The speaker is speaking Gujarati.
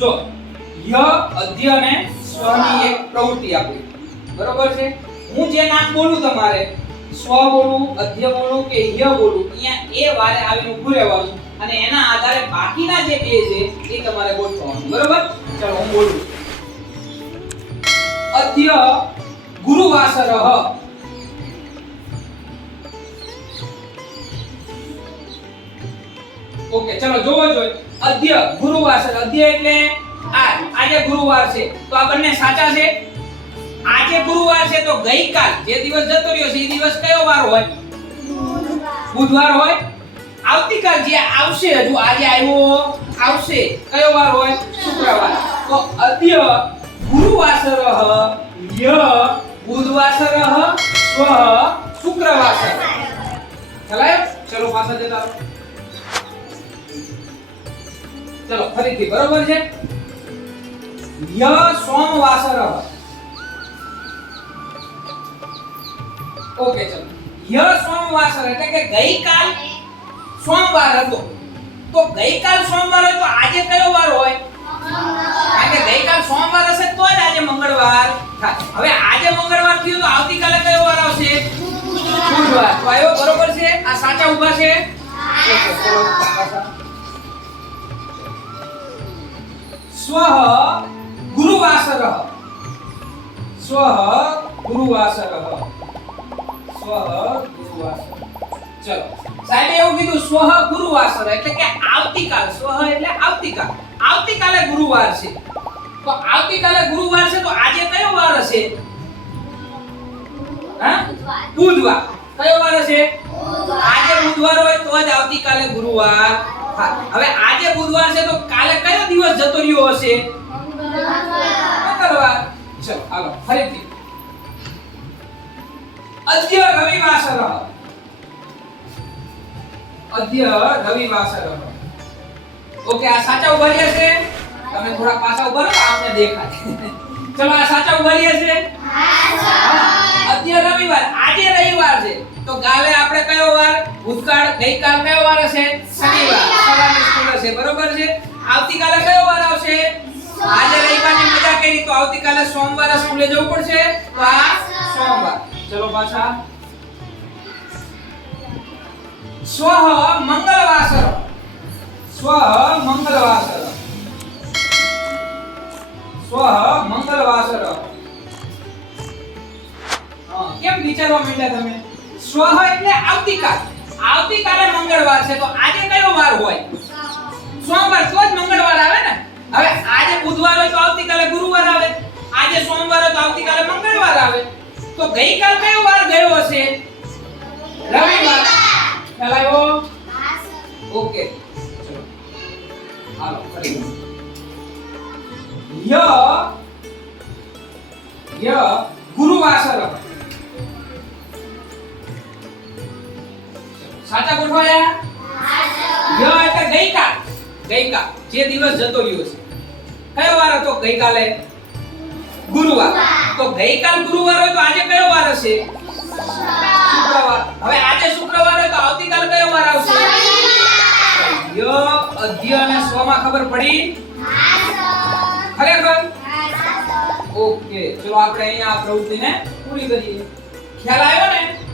જો, ય અધ્ય અને સ્વની એક પ્રવૃત્તિ આપી. બરોબર છે? હું જે નામ બોલું તમારે, સ્વ બોલું, અધ્ય બોલું કે ય બોલું, અહીંયા એ વારે આવીને ઊભું રહેવાનું અને એના આધારે બાકીના જે બે છે, એ તમારે ગોઠવવાનું. બરોબર? ચલો, હું બોલું. અધ્ય ગુરુવાસરઃ ઓકે, ચલો, જોવો જોઈએ અધ્ય, ગુરુવાર છે. અધ્ય એટલે આ, આજે ગુરુવાર છે. તો આ બંને સાચા છે? આજે ગુરુવાર છે તો ગઈકાલ, જે દિવસ જતો રહ્યો છે, એ દિવસ કયો વાર હોય? બુધવાર હોય. આવતીકાલ જે આવશે, હજુ આજે આવ્યો, આવશે, કયો વાર હોય? શુક્રવાર. તો અધ્ય, ગુરુવાસરઃ ય, બુધવાસરઃ સ્વ, શુક્રવાસર. ચલાય? ચલો પાછા જતા ચલો ફરીથી બરોબર છે? ય સોમવાસર ઓકે ચલો. ય સોમવાસર એટલે કે ગઈકાલ સોમવાર હતો. તો ગઈકાલ સોમવાર હોય તો આજે કયો વાર હોય? કારણ કે ગઈકાલ સોમવાર હશે તો જ આજે મંગળવાર થાય. હવે આજે મંગળવાર થયું તો આવતીકાલે કયો વાર આવશે? બુધવાર. તો આવ્યો બરોબર છે? આ સાચા ઊભા છે? ઓકે, ચલો સ્વ ગુરુવાસર. સ્વ ગુરુવાસર. સ્વ ગુરુવાસર. ચલો. સાહેબે એવું કીધું, સ્વ ગુરુવાસર એટલે કે આવતીકાલ. સ્વ એટલે આવતીકાલ. આવતીકાલે ગુરુવાર છે. તો આવતીકાલે ગુરુવાર છે તો આજે કયો વાર હશે? હા? બુધવાર. કયો વાર હશે? આજે બુધવાર હોય તો જ આવતીકાલે ગુરુવાર. થાય હવે આજે બુધવાર છે તો કાલે કયો દિવસ જતો રહ્યો હશે? મંગળવાર. ચલો હાલો ફરીથી. અદ્ય રવિવાસર. અદ્ય રવિવાસર. ઓકે આ સાચા ઊભા રહ્યા છે? તમે થોડા પાછા ઊભા રહો આપને દેખાય. ચલો આ સાચા ઊભા રહ્યા છે? અદ્ય રવિવાર. આજે રવિવાર છે. તો કાલે ભૂતકાળ ગઈકાલ કયો વાર હશે? શનિવાર. સવારની સ્કૂલ હશે. બરોબર છે? આવતીકાલે કયો વાર આવશે? આજે રવિવારની મજા કરી તો આવતીકાલે સોમવારે સ્કૂલે જવું પડશે? તો આ સોમવાર. ચલો પાછા. સ્વ મંગળવાસર. સ્વ મંગળવાસર. સ્વ મંગળવાસર. કેમ વિચારવા માંડ્યા તમે? સ્વ એટલે આવતીકાલ. આવતીકાલે મંગળવાર છે, તો આજે કયો વાર હોય? સોમવાર, તો જ મંગળવાર આવે ને? હવે આજે બુધવાર હોય તો આવતીકાલે ગુરુવાર આવે. આજે સોમવાર હોય તો આવતીકાલે મંગળવાર આવે. તો ગઈકાલ કયો વાર ગયો હશે? રવિવાર. ખ્યાલ આવ્યો ઓકે. ચલો હાલો ફરી. ય ય, ગુરુવાસર. સાચા ગોઠવાયા? ય એટલે ગઈકાલ. ગઈકાલ. જે દિવસ જતો રહ્યો છે. કયો વાર હતો ગઈકાલે? ગુરુવાર. તો ગઈકાલ ગુરુવાર હોય તો આજે કયો વાર હશે? શુક્રવાર. હવે આજે શુક્રવાર હોય તો આવતીકાલ કયો વાર આવશે? ય અધ્ય અને સ્વમાં ખબર પડી? ખરેખર? ઓકે. ચલો આપણે અહીંયા આ પ્રવૃત્તિને પૂરી કરીએ. ખ્યાલ આવ્યો ને?